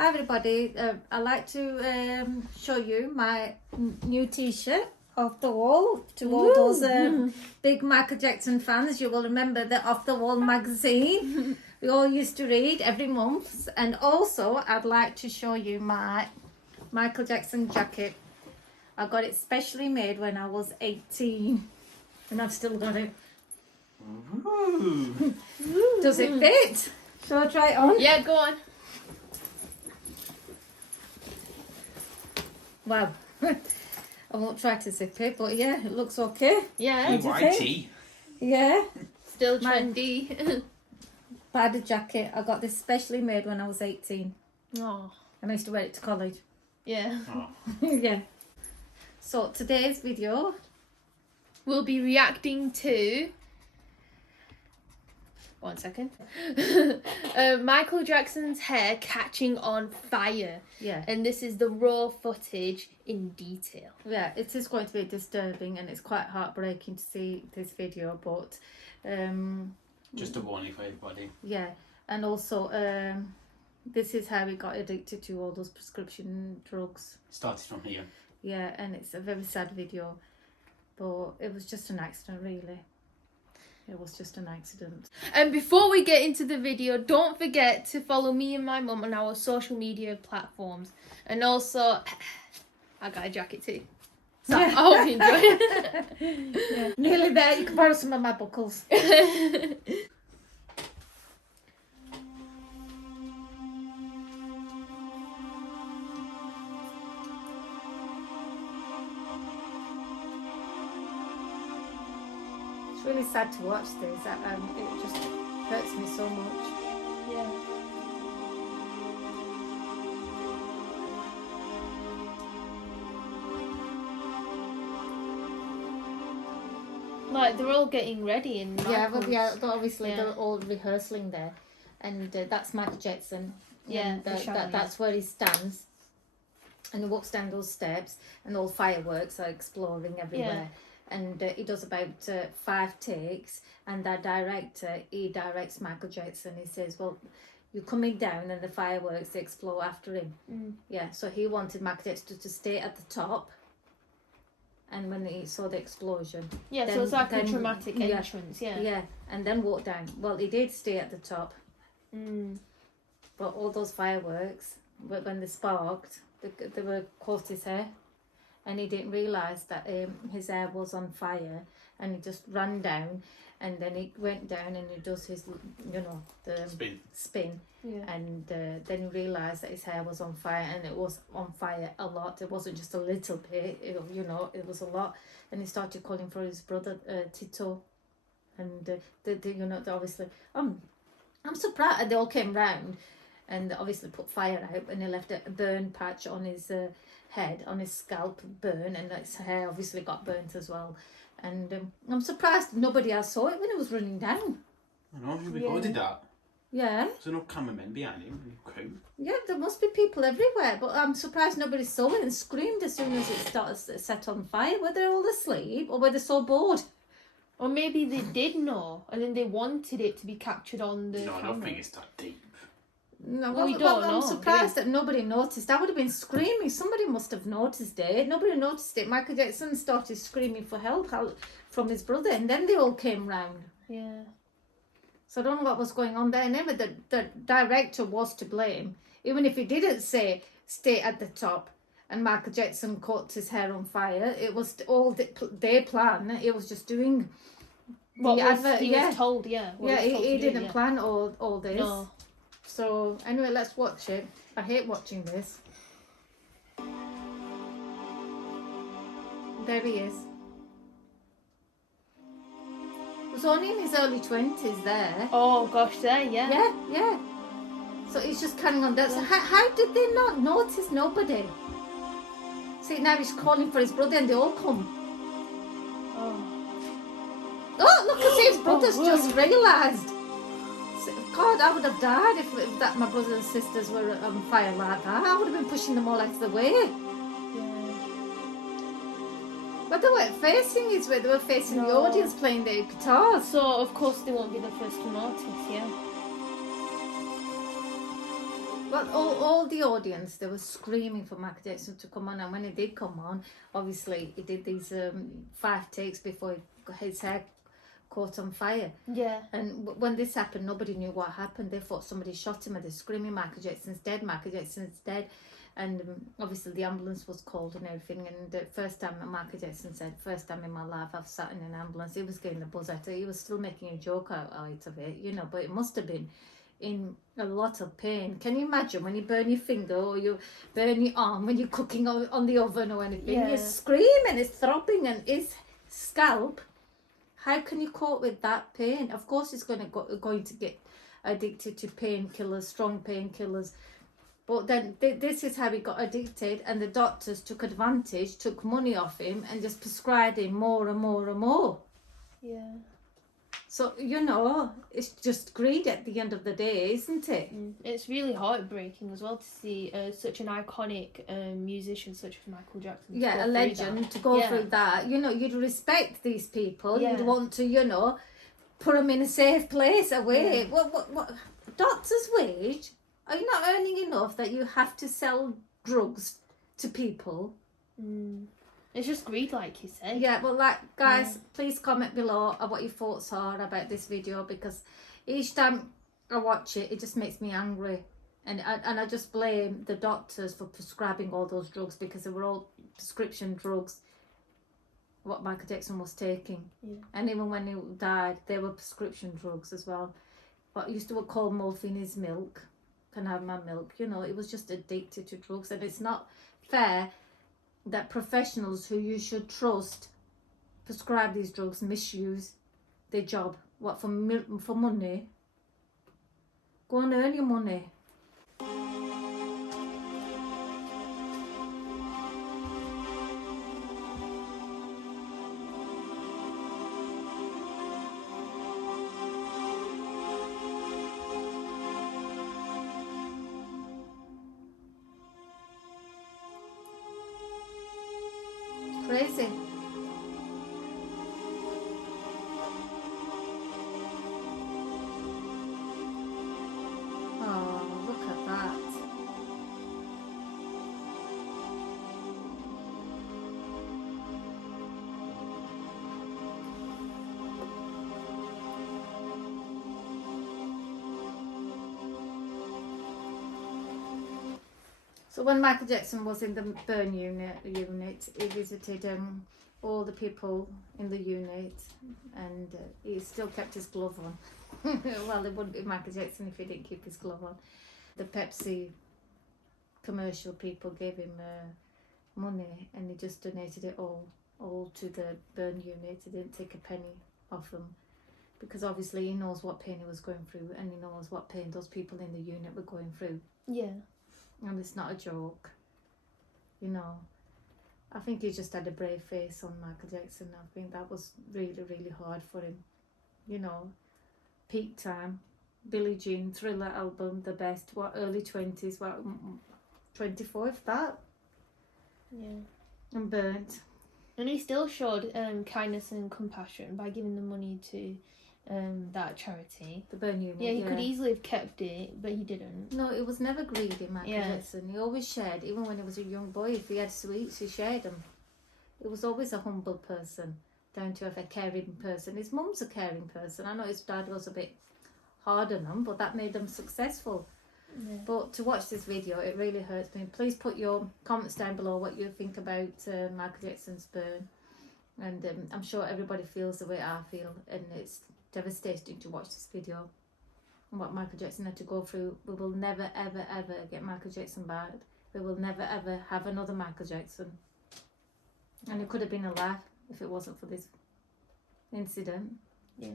Hi everybody, I'd like to show you my new t-shirt Off the Wall to all those big Michael Jackson fans. You will remember the Off the Wall magazine we all used to read every month. And also I'd like to show you my Michael Jackson jacket. I got it specially made when I was 18 and I've still got it. Ooh. Does it fit? Shall I try it on? Yeah, go on. Wow. I won't try to zip it, but yeah, it looks okay. Yeah, BYT. Yeah. still My- trendy. Bad jacket. I got this specially made when I was 18. Oh, And I used to wear it to college. yeah. Oh. Yeah. So today's video. We'll be reacting to... One second. Michael Jackson's hair catching on fire. Yeah. And this is the raw footage in detail. Yeah, it is going to be disturbing and it's quite heartbreaking to see this video, but Just a warning for everybody. yeah. And also this is how we got addicted to all those prescription drugs. Started from here. Yeah, and it's a very sad video. But it was just an accident, really. It was just an accident. And before we get into the video, don't forget to follow me and my mum on our social media platforms. And also, I got a jacket too. So I hope you enjoy it. Yeah. Nearly there. You can borrow some of my buckles. It's really sad to watch this. It just hurts me so much. Yeah. Like, they're all getting ready and Yeah, well, yeah, but obviously Yeah. they're all rehearsing there, and that's Michael Jackson. Yeah, and the show, that's where he stands, and he walks down those steps, and all fireworks are exploding everywhere. And he does about 5 takes, and that director, he directs Michael Jackson. He says, well, you're coming down and the fireworks explode after him. Mm. Yeah, so he wanted Michael Jackson to stay at the top, and when he saw the explosion, Yeah, so Then- it's like a then- dramatic yeah. entrance, yeah. yeah, and then walk down. Well, he did stay at the top, Mm. but all those fireworks, when they sparked, they were caught his hair. And he didn't realise that his hair was on fire, and he just ran down, and then he went down and he does his, the spin, Yeah. and then he realised that his hair was on fire, and it was on fire a lot. It wasn't just a little bit, it was a lot. And he started calling for his brother Tito, and they obviously, I'm surprised they all came round, and obviously put fire out, and he left a burn patch on his head, on his scalp, burn, and his hair obviously got burnt as well. And I'm surprised nobody else saw it when it was running down. I know, who recorded that? Yeah, There's no cameramen behind him. Crew. yeah, there must be people everywhere, but I'm surprised nobody saw it and screamed as soon as it started set on fire. Were they all asleep, or were they so bored? Or maybe they did know, and then they wanted it to be captured on the No, I camera. don't think it's that deep. No, We don't I'm know, surprised that nobody noticed. I would have been screaming. Somebody must have noticed it. Nobody noticed it. Michael Jackson started screaming for help from his brother, and then they all came round. Yeah. So I don't know what was going on there. Never the director was to blame. Even if he didn't say stay at the top and Michael Jackson caught his hair on fire, it was all their plan. It was just doing What the was, advert. he Yeah, was told, yeah. what yeah. he was told He to do, didn't yeah. plan all this. No. So anyway, let's watch it. I hate watching this. There he is. He was only in his early 20s there. Oh gosh, there, yeah. Yeah, yeah. So he's just carrying on. So how did they not notice? Nobody. See, now he's calling for his brother and they all come. Oh. Oh, look, I see his brother's Oh, just realised. God, I would have died if that my brothers and sisters were on fire like that. I would have been pushing them all out of the way. Yeah. But they weren't facing his way, they were facing the No. audience playing their guitars. So, of course, they won't be the first to notice, yeah. Well, all the audience, they were screaming for Michael Jackson to come on, and when he did come on, obviously he did these 5 takes before he got his hair caught on fire. Yeah. And when this happened, nobody knew what happened. They thought somebody shot him, and they're screaming, Michael Jackson's dead, Michael Jackson's dead. And obviously the ambulance was called and everything. And the first time, Michael Jackson said, first time in my life I've sat in an ambulance. He was getting the buzz out of it. He was still making a joke out of it, you know, but it must have been in a lot of pain. Can you imagine when you burn your finger or you burn your arm when you're cooking on the oven or anything? Yeah. You're screaming, it's throbbing, and his scalp. How can you cope with that pain? Of course, he's going to get addicted to painkillers, strong painkillers. But then this is how he got addicted, and the doctors took advantage, took money off him, and just prescribed him more and more and more. Yeah. So, you know, it's just greed at the end of the day, isn't it? It's really heartbreaking as well to see such an iconic musician such as Michael Jackson. Yeah, a legend to go through that. You know, you'd respect these people. Yeah. You'd want to, you know, put them in a safe place away. Yeah. What? Doctor's wage? Are you not earning enough that you have to sell drugs to people? It's just greed, like you said. Yeah, well, like, guys, please comment below what your thoughts are about this video, because each time I watch it, it just makes me angry. And I just blame the doctors for prescribing all those drugs, because they were all prescription drugs, what Michael Jackson was taking. Yeah. And even when he died, they were prescription drugs as well. But used to call morphine his milk. Can I have my milk? You know, it was just addicted to drugs. And it's not fair that professionals who you should trust prescribe these drugs, misuse their job. What, for money? Go and earn your money. Crazy. Oh, look at that. So when Michael Jackson was in the burn unit, he visited all the people in the unit, and he still kept his glove on. Well, it wouldn't be Michael Jackson if he didn't keep his glove on. The Pepsi commercial people gave him money, and he just donated it all to the burn unit. He didn't take a penny off them, because obviously he knows what pain he was going through, and he knows what pain those people in the unit were going through. Yeah. And it's not a joke, you know. I think he just had a brave face on Michael Jackson. I think that was really, really hard for him. You know, peak time, Billie Jean, Thriller album, the best, what, early 20s, what, 24 if that? Yeah. And burnt. And he still showed kindness and compassion by giving the money to that charity. The burn unit, Yeah, he could easily have kept it, but he didn't. No, it was never greedy, Michael Yeah. Jackson. He always shared, even when he was a young boy. If he had sweets, he shared them. He was always a humble person, down to earth, a caring person. His mum's a caring person. I know his dad was a bit hard on him, but that made him successful. Yeah. But to watch this video, it really hurts me. Please put your comments down below what you think about Michael Jackson's burn. And I'm sure everybody feels the way I feel, and it's devastating to watch this video and what Michael Jackson had to go through. We will never, ever, ever get Michael Jackson back. We will never, ever have another Michael Jackson. And it could have been a life if it wasn't for this incident. Yeah.